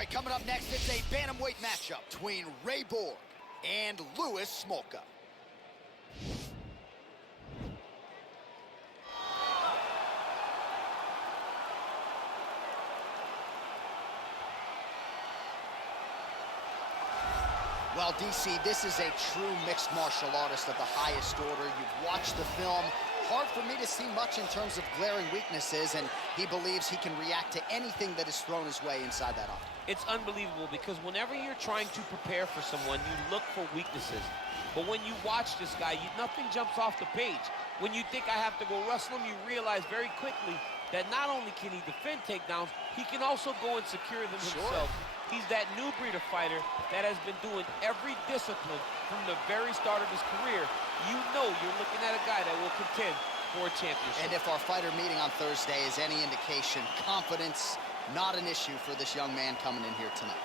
right, coming up next, it's a bantamweight matchup between Ray Borg and Smolka. Well, DC, this is a true mixed martial artist of the highest order. You've watched the film. Hard for me to see much in terms of glaring weaknesses, and he believes he can react to anything that is thrown his way inside that octagon. It's unbelievable because whenever you're trying to prepare for someone, you look for weaknesses. But when you watch this guy, nothing jumps off the page. When you think I have to go wrestle him, you realize very quickly that not only can he defend takedowns, he can also go and secure them himself. He's that new breed of fighter that has been doing every discipline from the very start of his career. You know you're looking at a guy that will contend for a championship. And if our fighter meeting on Thursday is any indication, confidence, not an issue for this young man coming in here tonight.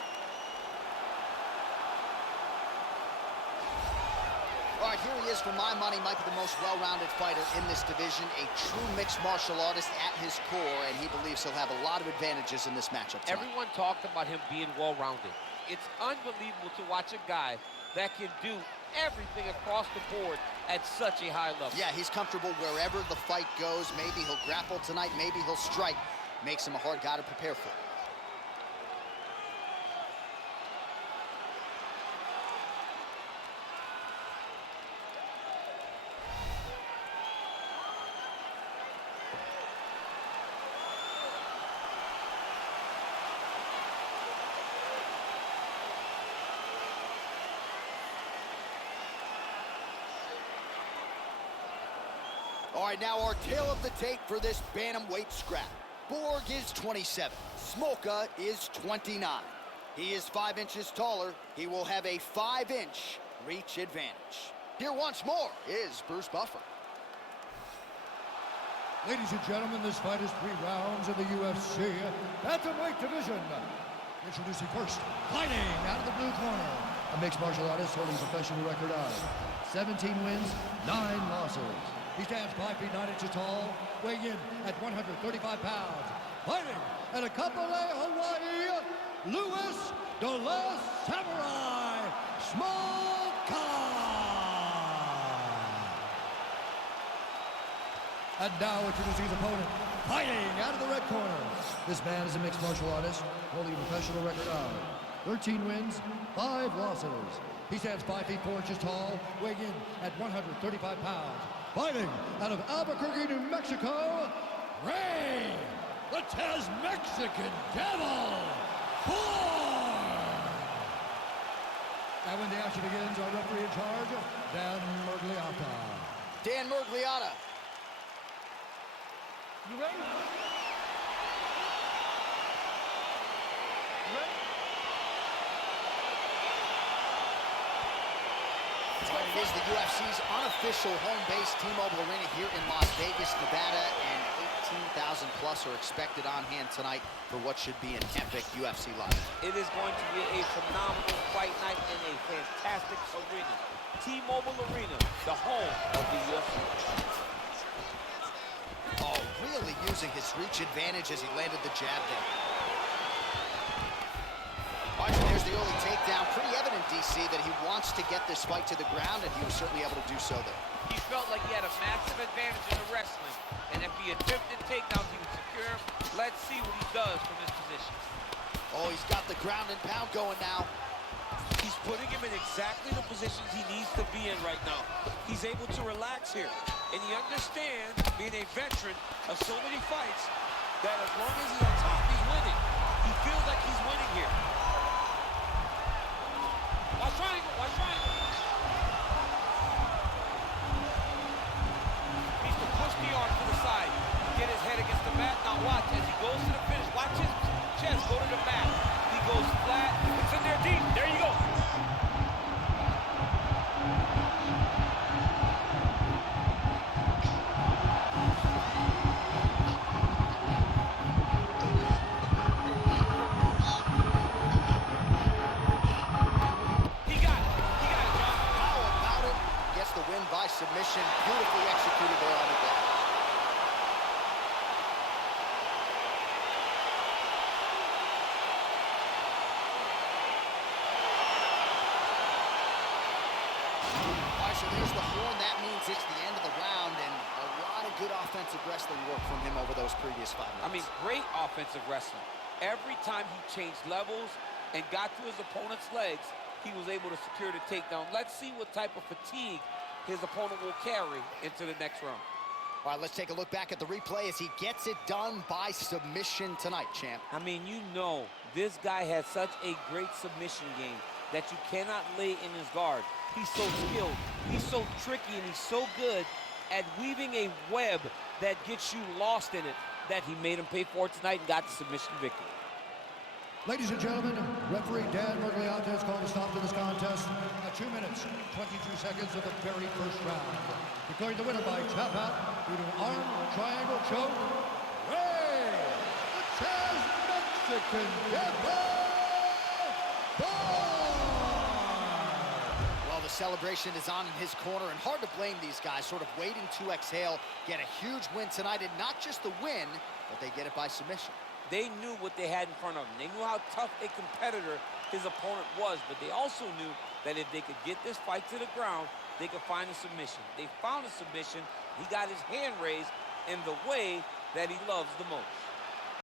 All right, here he is, for my money, might be the most well-rounded fighter in this division, a true mixed martial artist at his core, and he believes he'll have a lot of advantages in this matchup tonight. Everyone talked about him being well-rounded. It's unbelievable to watch a guy that can do everything across the board at such a high level. Yeah, he's comfortable wherever the fight goes. Maybe he'll grapple tonight, maybe he'll strike. Makes him a hard guy to prepare for. All right, now our tail of the tape for this bantamweight scrap. Borg is 27. Smolka is 29. He is 5 inches taller. He will have a 5-inch reach advantage. Here once more is Bruce Buffer. Ladies and gentlemen, this fight is 3 rounds in the UFC bantamweight division. Introducing first, fighting out of the blue corner, a mixed martial artist holding a professional record of 17 wins, 9 losses. He stands 5 feet 9 inches tall, weighing in at 135 pounds. Fighting at a Kapolei, Hawaii, Louis the Last Samurai Smolka. And now introducing his opponent, fighting out of the red corner. This man is a mixed martial artist, holding a professional record of 13 wins, 5 losses. He stands 5 feet 4 inches tall, weighing in at 135 pounds. Fighting out of Albuquerque, New Mexico, Ray, the Mexican Devil, Borg. And when the action begins, our referee in charge, Dan Murgliata. Dan Murgliata. You ready? You ready? It is the UFC's unofficial home base, T-Mobile Arena here in Las Vegas, Nevada, and 18,000 plus are expected on hand tonight for what should be an epic UFC live. It is going to be a phenomenal fight night in a fantastic arena. T-Mobile Arena, the home of the UFC. Oh, really using his reach advantage as he landed the jab there. All right, there's the early takedown. Pretty evident, DC, that he wants to get this fight to the ground, and he was certainly able to do so there. He felt like he had a massive advantage in the wrestling, and if he attempted takedowns, he would secure him. Let's see what he does from this position. Oh, he's got the ground and pound going now. He's putting him in exactly the positions he needs to be in right now. He's able to relax here, and he understands, being a veteran of so many fights, that as long as he's on top, he's winning. He feels like he's winning here. Watch triangle, watch triangle. Needs to push the arm to the side. Get his head against the mat. Now watch as he goes to the finish. Watch his chest go to the mat. He goes flat. It's in there deep. There you go. By submission, beautifully executed there on the deck. so there's the horn. That means it's the end of the round, and a lot of good offensive wrestling work from him over those previous 5 minutes. I mean, great offensive wrestling. Every time he changed levels and got to his opponent's legs, he was able to secure the takedown. Let's see what type of fatigue his opponent will carry into the next round. All right, let's take a look back at the replay as he gets it done by submission tonight, champ. I mean, you know, this guy has such a great submission game that you cannot lay in his guard. He's so skilled, he's so tricky, and he's so good at weaving a web that gets you lost in it that he made him pay for it tonight and got the submission victory. Ladies and gentlemen, referee Dan Mergliata has called a stop to this contest at 2 minutes, 22 seconds of the very first round. Declaring the winner by tap out due to an arm triangle choke, Ray, the Chaz Mexican Devil Borg! Well, the celebration is on in his corner, and hard to blame these guys, sort of waiting to exhale, get a huge win tonight, and not just the win, but they get it by submission. They knew what they had in front of them. They knew how tough a competitor his opponent was, but they also knew that if they could get this fight to the ground, they could find a submission. They found a submission. He got his hand raised in the way that he loves the most.